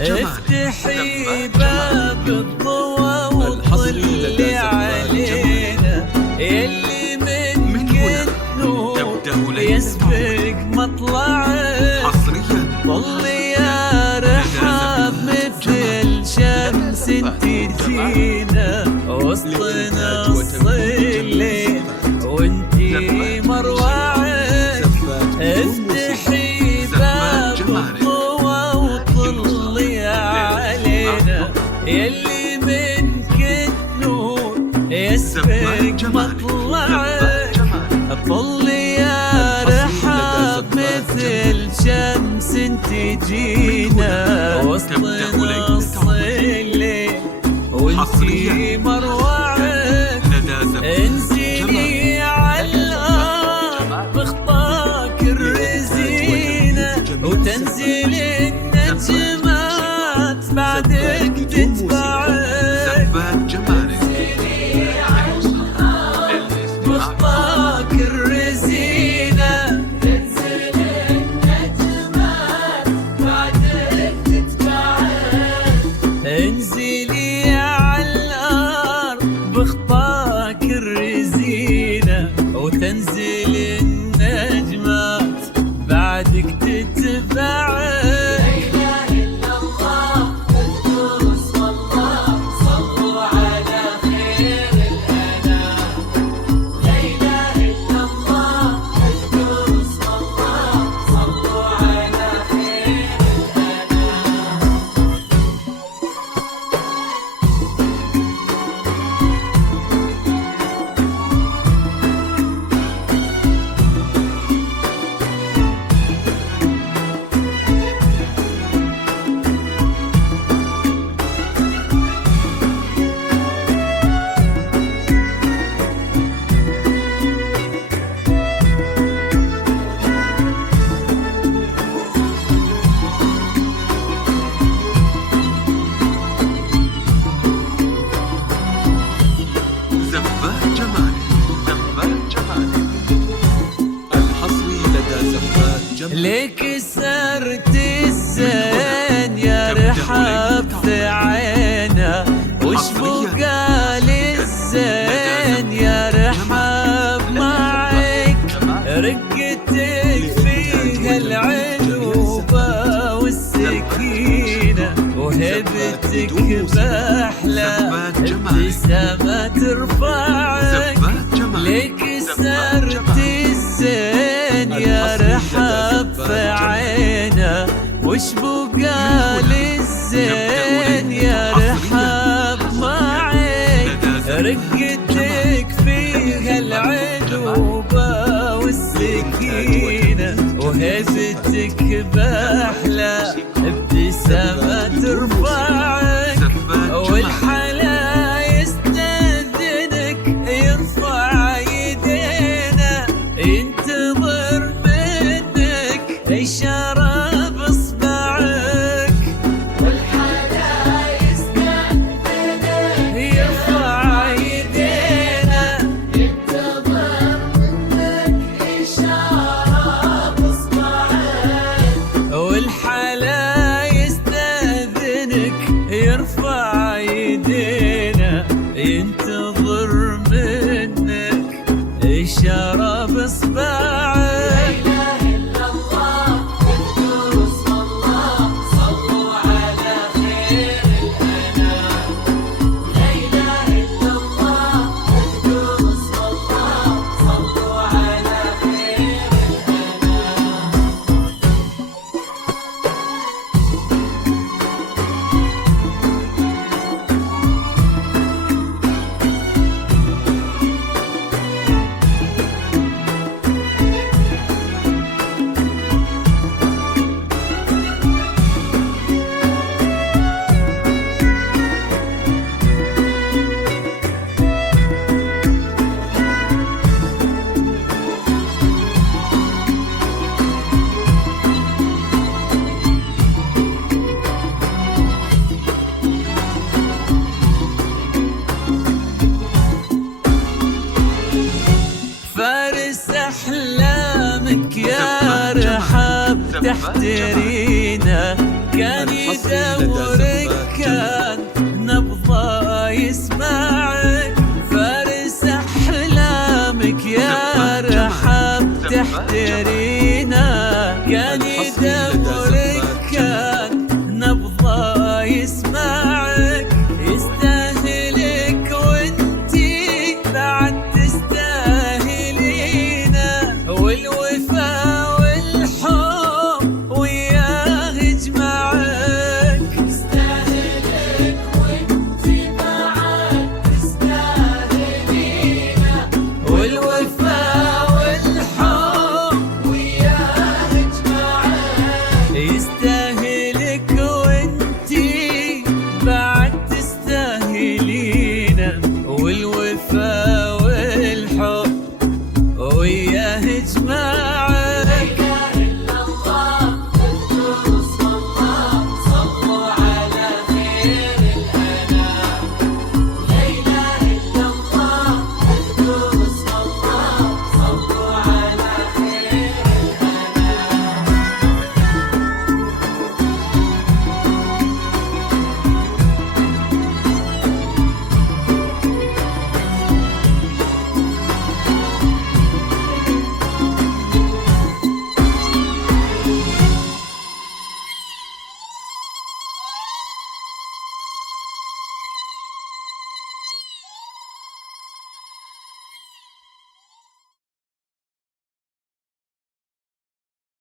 افتحي باب الضوى وطلي علينا يلي منك النور يسبق مطلعك. طلي يا رحاب مثل شمس تجينا وسط نص الليل وانتي مروعك. افتحي باب الضوى وطلي علينا يلي منك النور يسبق مطلعك. طلي يا رحاب مثل شمس تجينا وسط نص الليل وانتي مروعك. انزلي على الارض بخطاك الرزينة وتنزل النجمات بعدك تتبعك. بخطاك الرزينة تنزل النجمات بعدك تتبعك. انزلي على الارض بخطاك الرزينة وتنزل النجمات بعدك تتبعك. ليك سرت الزين يا رحاب في عينا وش بقال الزين يا رحاب معك. رقتك فيها العلوبة والسكينة وهبتك بأحلى ابتسامة ترفعك. ليك سرت الزين يا رحاب في عينا وش بقال الزين يا رحاب معك. رقتك فيها العلوبة والسكينة وهبتك بأحلى ابتسامة ترفعك. والحلا يستأذنك يرفع يدينا ينتظر منك إشارة بإصبعك. والحلا يستأذنك تريد